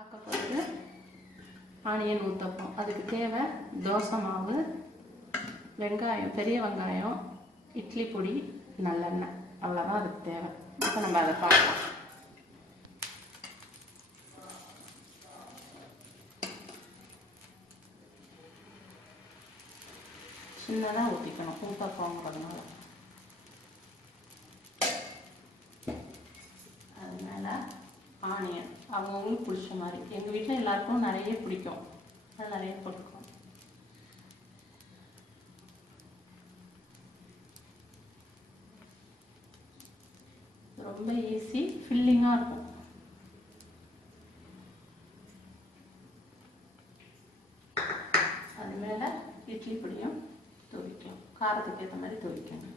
பார்க்க போகிறது ஆனியன் ஊத்தப்பம். அதுக்கு தேவை தோசை மாவு, வெங்காயம், பெரிய வெங்காயம், இட்லி பொடி, நல்லெண்ணெய், அவ்வளோதான் அதுக்கு தேவை. இப்போ நம்ம அதை பார்க்கலாம். சின்னதாக ஊற்றிக்கணும் ஊத்தப்பங்கிறதுனால. அது மேலே ஆனியன் அவங்கவுங்களுக்கு பிடிச்ச மாதிரி. எங்கள் வீட்டில் எல்லாருக்கும் நிறைய பிடிக்கும், அது நிறைய போட்டுக்கணும். ரொம்ப ஈஸி, ஃபில்லிங்காக இருக்கும். அது மேலே இட்லி பொடியும் துவைக்கும், காரத்துக்கு ஏற்ற மாதிரி துவைக்கணும்.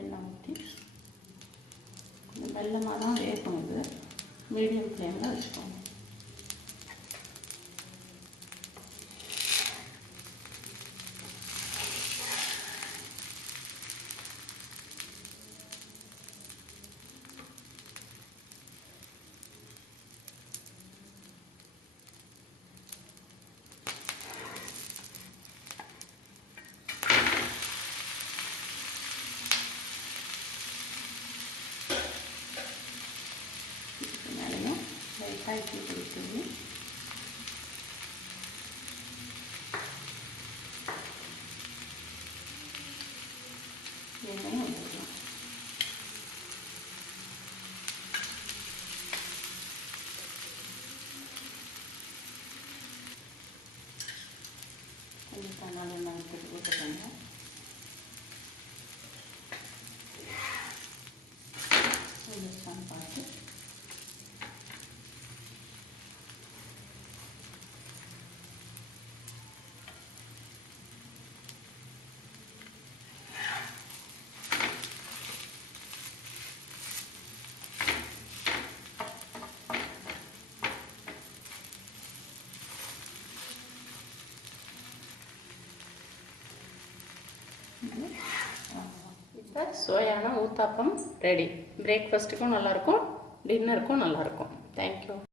எண்ணெய் ஊற்றி கொஞ்சம் மெல்லமாக தான் வேகணும். இது மீடியம் ஃப்ளேமில் வச்சுக்கோங்க. இட்லி பொடி தூவி எண்ணெயும் ஊற்றிக்கலாம். கொஞ்சம் தன்னால எண்ணெய் ஊற்றிக்கோங்க. கொஞ்சம் பார்த்து இப்போ சோயான ஊத்தாப்பம் ரெடி. பிரேக்ஃபாஸ்ட்டுக்கும் நல்லாயிருக்கும், டின்னருக்கும் நல்லாயிருக்கும். தேங்க்யூ.